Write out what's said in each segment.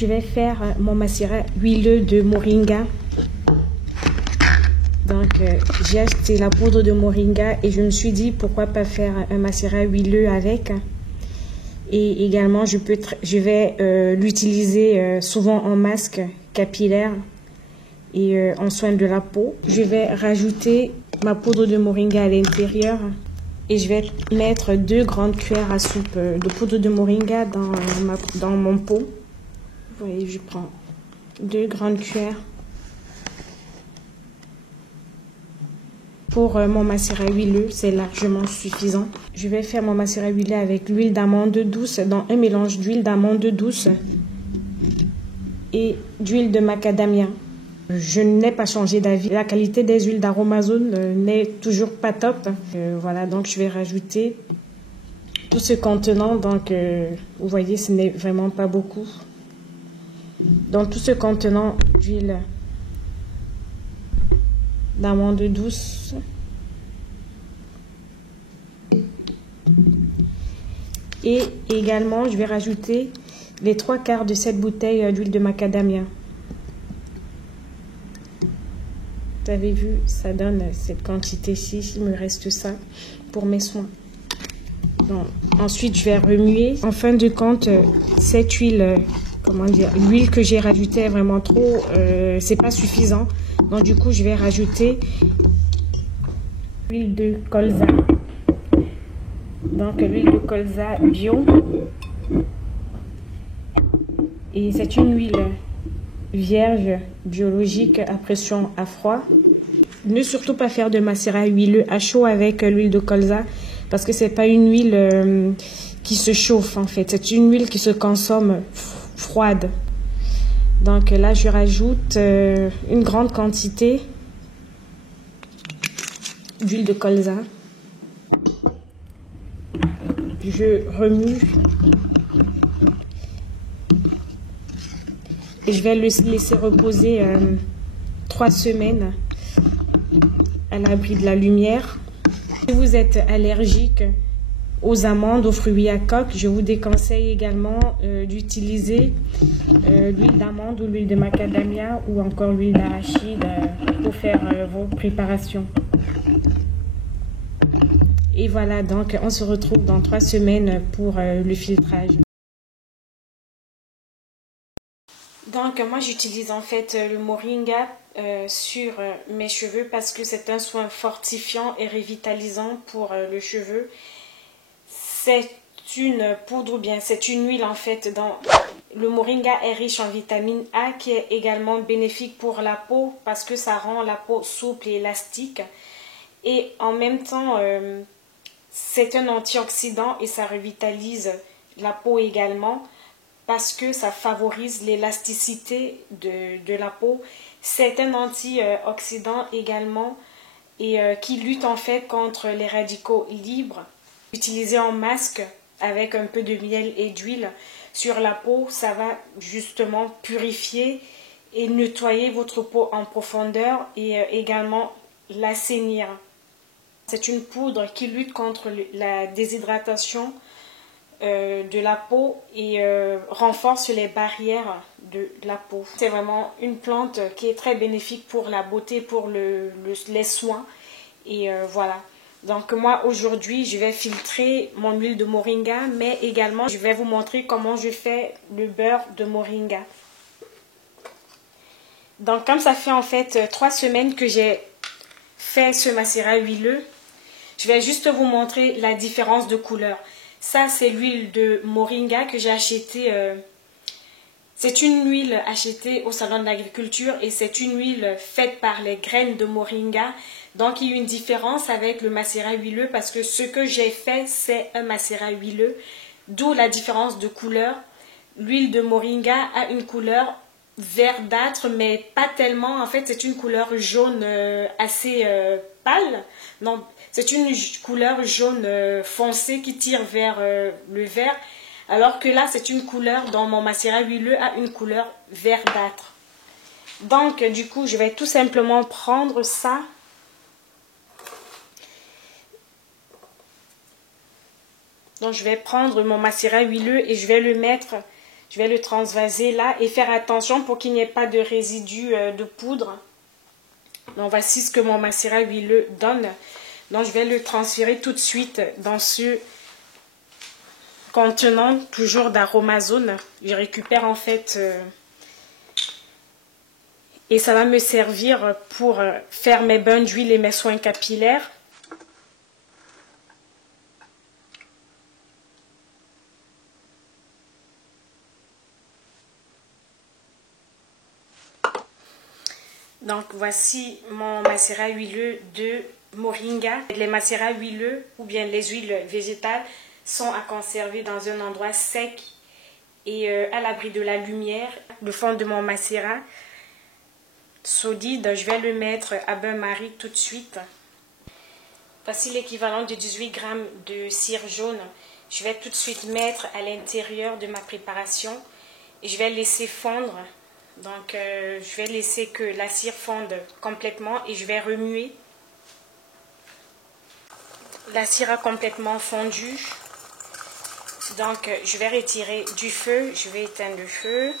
je vais faire mon macérat huileux de moringa. Donc, j'ai acheté la poudre de moringa et je me suis dit pourquoi pas faire un macérat huileux avec. Et également, je vais l'utiliser souvent en masque capillaire et en soin de la peau. Je vais rajouter ma poudre de moringa à l'intérieur et je vais mettre 2 grandes cuillères à soupe de poudre de moringa dans mon pot. Vous voyez, je prends 2 grandes cuillères. Pour mon macérat huileux, c'est largement suffisant. Je vais faire mon macérat huileux avec l'huile d'amande douce dans un mélange d'huile d'amande douce et d'huile de macadamia. Je n'ai pas changé d'avis. La qualité des huiles d'Aromazone n'est toujours pas top. Voilà, donc je vais rajouter tout ce contenant. Donc, vous voyez, ce n'est vraiment pas beaucoup. Donc, tout ce contenant d'huile d'amande douce. Et également, je vais rajouter les 3/4 de cette bouteille d'huile de macadamia. Vous avez vu, ça donne cette quantité-ci. Il me reste ça pour mes soins. Donc, ensuite, je vais remuer. En fin de compte, cette huile, l'huile que j'ai rajoutée est vraiment trop, c'est pas suffisant. Donc, du coup, je vais rajouter l'huile de colza. Donc, l'huile de colza bio. Et c'est une huile vierge biologique à pression à froid. Ne surtout pas faire de macérat huileux à chaud avec l'huile de colza parce que c'est pas une huile qui se chauffe en fait. C'est une huile qui se consomme froide. Donc là, je rajoute une grande quantité d'huile de colza. Je remue et je vais le laisser reposer 3 semaines à l'abri de la lumière. Si vous êtes allergique aux amandes, aux fruits à coque, je vous déconseille également d'utiliser l'huile d'amande ou l'huile de macadamia ou encore l'huile d'arachide pour faire vos préparations. Et voilà, donc on se retrouve dans 3 semaines pour le filtrage. Donc moi j'utilise en fait le moringa sur mes cheveux parce que c'est un soin fortifiant et revitalisant pour le cheveu. C'est une poudre ou bien c'est une huile en fait. Le moringa est riche en vitamine A qui est également bénéfique pour la peau parce que ça rend la peau souple et élastique. Et en même temps, c'est un antioxydant et ça revitalise la peau également parce que ça favorise l'élasticité de la peau. C'est un antioxydant également et qui lutte en fait contre les radicaux libres. Utilisé en masque avec un peu de miel et d'huile sur la peau, ça va justement purifier et nettoyer votre peau en profondeur et également l'assainir. C'est une poudre qui lutte contre la déshydratation de la peau et renforce les barrières de la peau. C'est vraiment une plante qui est très bénéfique pour la beauté, pour les soins. Et voilà. Donc moi aujourd'hui je vais filtrer mon huile de moringa, mais également je vais vous montrer comment je fais le beurre de moringa. Donc comme ça fait en fait 3 semaines que j'ai fait ce macérat huileux, je vais juste vous montrer la différence de couleur. Ça c'est l'huile de moringa que j'ai achetée. C'est une huile achetée au salon de l'agriculture et c'est une huile faite par les graines de moringa. Donc, il y a une différence avec le macérat huileux parce que ce que j'ai fait, c'est un macérat huileux. D'où la différence de couleur. L'huile de moringa a une couleur verdâtre, mais pas tellement. En fait, c'est une couleur jaune assez pâle. Non, c'est une couleur jaune foncé qui tire vers le vert. Alors que là, c'est une couleur, dans mon macérat huileux, a une couleur verdâtre. Donc, du coup, je vais tout simplement prendre ça. Donc, je vais prendre mon macérat huileux et je vais le mettre Je vais le transvaser là et faire attention pour qu'il n'y ait pas de résidus de poudre. Donc voici ce que mon macérat huileux donne. Donc je vais le transférer tout de suite dans ce contenant toujours d'Aromazone. Je récupère en fait et ça va me servir pour faire mes bains d'huile et mes soins capillaires. Donc voici mon macérat huileux de moringa. Les macérats huileux ou bien les huiles végétales sont à conserver dans un endroit sec et à l'abri de la lumière. Le fond de mon macérat solide, je vais le mettre à bain-marie tout de suite. Voici l'équivalent de 18 g de cire jaune. Je vais tout de suite mettre à l'intérieur de ma préparation et je vais laisser fondre. Donc je vais laisser que la cire fonde complètement et je vais remuer. La cire a complètement fondu. Donc je vais retirer du feu, je vais éteindre le feu.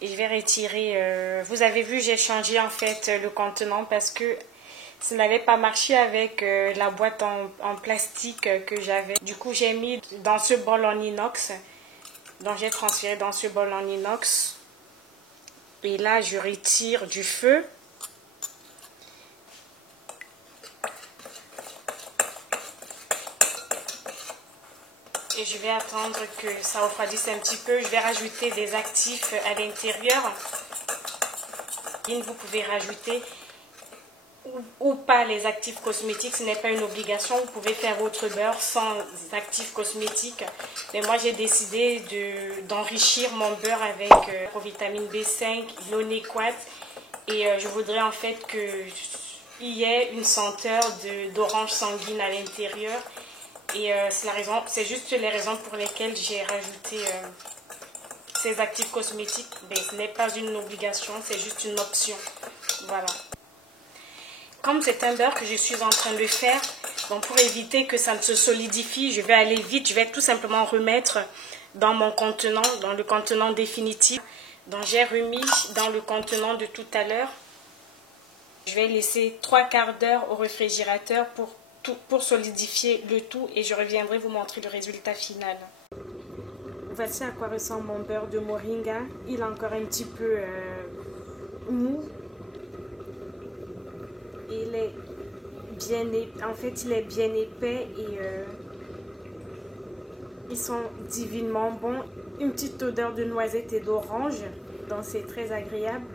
Et je vais retirer, vous avez vu, j'ai changé en fait le contenant parce que ça n'avait pas marché avec la boîte en plastique que j'avais. Du coup, j'ai mis dans ce bol en inox. Donc j'ai transféré dans ce bol en inox. Et là, je retire du feu. Et je vais attendre que ça refroidisse un petit peu. Je vais rajouter des actifs à l'intérieur. Vous pouvez rajouter ou pas les actifs cosmétiques. Ce n'est pas une obligation. Vous pouvez faire votre beurre sans actifs cosmétiques. Mais moi, j'ai décidé d'enrichir mon beurre avec provitamine B5, l'onéquate. Et je voudrais en fait qu'il y ait une senteur d'orange sanguine à l'intérieur. Et c'est juste les raisons pour lesquelles j'ai rajouté ces actifs cosmétiques. Mais ce n'est pas une obligation, c'est juste une option. Voilà. Comme c'est un beurre que je suis en train de faire, donc pour éviter que ça ne se solidifie, je vais aller vite. Je vais tout simplement remettre dans mon contenant, dans le contenant définitif. Donc j'ai remis dans le contenant de tout à l'heure. Je vais laisser 3/4 d'heure au réfrigérateur pour solidifier le tout et je reviendrai vous montrer le résultat final. Voici à quoi ressemble mon beurre de moringa. Il est encore un petit peu mou. Il est bien épais. En fait, il est bien épais et ils sont divinement bons. Une petite odeur de noisette et d'orange, donc c'est très agréable.